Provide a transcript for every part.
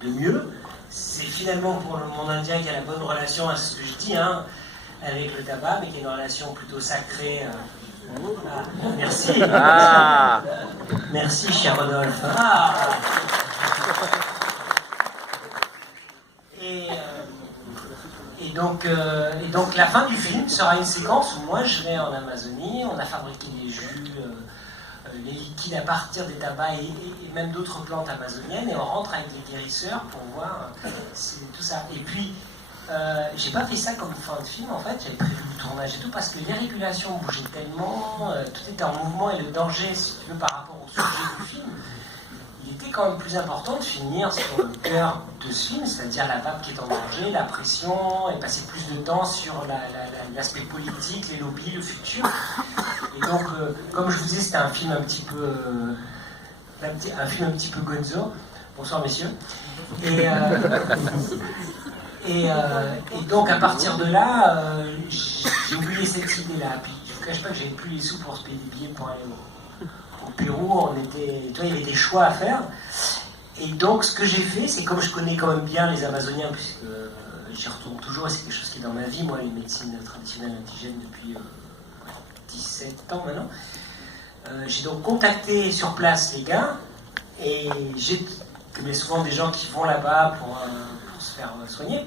de mieux. C'est finalement pour mon indien qui a la bonne relation à ce que je dis, hein, avec le tabac, mais qui a une relation plutôt sacrée. Ah, merci. Ah. Merci, cher Rodolphe. Ah. Et donc la fin du film sera une séquence où moi je vais en Amazonie, on a fabriqué des jus, les liquides à partir des tabacs et même d'autres plantes amazoniennes, et on rentre avec des guérisseurs pour voir tout ça. Et puis, j'ai pas fait ça comme fin de film, en fait, j'avais prévu le tournage et tout, parce que les régulations bougeaient tellement, tout était en mouvement, et le danger, si tu veux, par rapport au sujet du film, il était quand même plus important de finir sur le cœur de ce film, c'est-à-dire la vague qui est en danger, la pression, et passer plus de temps sur l'aspect politique, les lobbies, le futur. Et donc, comme je vous disais, c'était un film un petit peu gonzo. Bonsoir, messieurs. Et donc, à partir de là, j'ai oublié cette idée-là. Puis, je ne vous cache pas que j'avais plus les sous pour se payer des billets pour aller au Pérou. Il y avait des choix à faire. Et donc, ce que j'ai fait, c'est comme je connais quand même bien les Amazoniens, puisque j'y retourne toujours, et c'est quelque chose qui est dans ma vie, moi, les médecines traditionnelles indigènes depuis 17 ans maintenant. J'ai donc contacté sur place les gars, et comme il y a souvent des gens qui vont là-bas pour se faire soigner,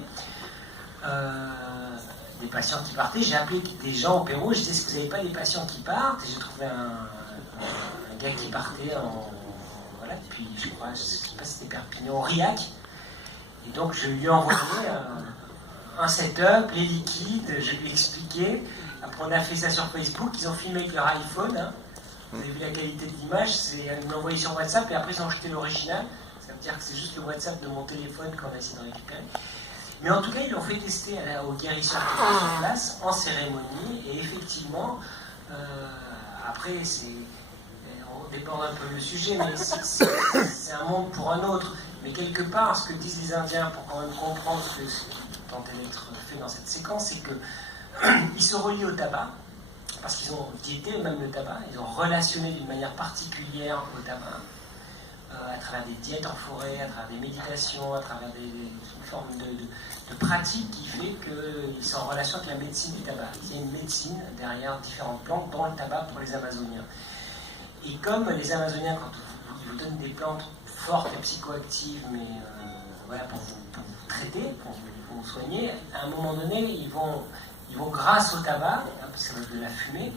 des patients qui partaient, j'ai appelé des gens au Pérou, je disais, est-ce que vous n'avez pas des patients qui partent? Et j'ai trouvé un gars qui partait voilà, puis je sais pas si c'était Perpignan, Aurillac, et donc je lui ai envoyé un setup, les liquides, je lui ai expliqué. Après on a fait ça sur Facebook, ils ont filmé avec leur iPhone, hein. Vous avez vu la qualité de l'image, ils m'ont envoyé sur WhatsApp et après ils ont jeté l'original. Ça veut dire que c'est juste le WhatsApp de mon téléphone qu'on a essayé de récupérer. Mais en tout cas, ils l'ont fait tester aux guérisseurs qui étaient sur place, en cérémonie, et effectivement, après, on déborde un peu le sujet, mais c'est un monde pour un autre. Mais quelque part, ce que disent les Indiens, pour quand même comprendre ce qui tentait d'être fait dans cette séquence, c'est qu'ils se relient au tabac, parce qu'ils ont diété eux-mêmes le tabac, ils ont relationné d'une manière particulière au tabac, à travers des diètes en forêt, à travers des méditations, à travers une forme de pratique qui fait qu'ils sont en relation avec la médecine du tabac. Il y a une médecine derrière différentes plantes, dont le tabac pour les Amazoniens. Et comme les Amazoniens, quand ils vous donnent des plantes fortes et psychoactives, mais voilà, pour vous traiter, pour vous soigner, à un moment donné, ils vont grâce au tabac, hein, parce que c'est de la fumée,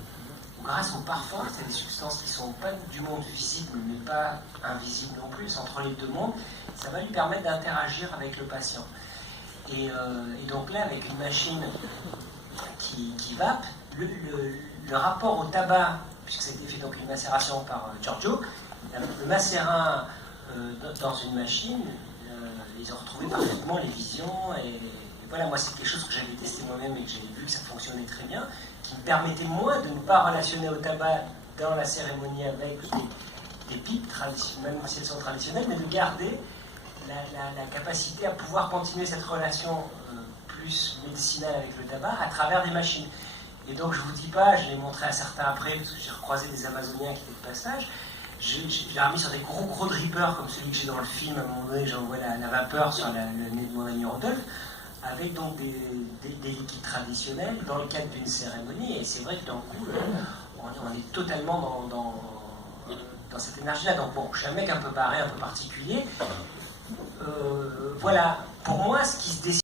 grâce au parfum, c'est des substances qui ne sont pas du monde visible, mais pas invisibles non plus, c'est entre les deux mondes, ça va lui permettre d'interagir avec le patient. Et donc là, avec une machine qui vape, le rapport au tabac, puisque ça a été fait donc une macération par Giorgio, le macérin dans une machine, ils ont retrouvé parfaitement les visions, et voilà, moi c'est quelque chose que j'avais testé moi-même et que j'avais vu que ça fonctionnait très bien, qui me permettait moi de ne pas relationner au tabac dans la cérémonie avec des pipes traditionnelles, même si elles sont traditionnelles, mais de garder la capacité à pouvoir continuer cette relation plus médicinale avec le tabac à travers des machines. Et donc je vous dis pas, je l'ai montré à certains après, parce que j'ai recroisé des Amazoniens qui étaient de passage, j'ai remis sur des gros drippers comme celui que j'ai dans le film, à un moment donné j'envoie la vapeur sur le nez de mon ami Rodolphe, avec donc des liquides traditionnels dans le cadre d'une cérémonie, et c'est vrai que d'un coup, on est totalement dans cette énergie-là. Donc bon, je suis un mec un peu barré, un peu particulier. Voilà, pour moi, ce qui se décide,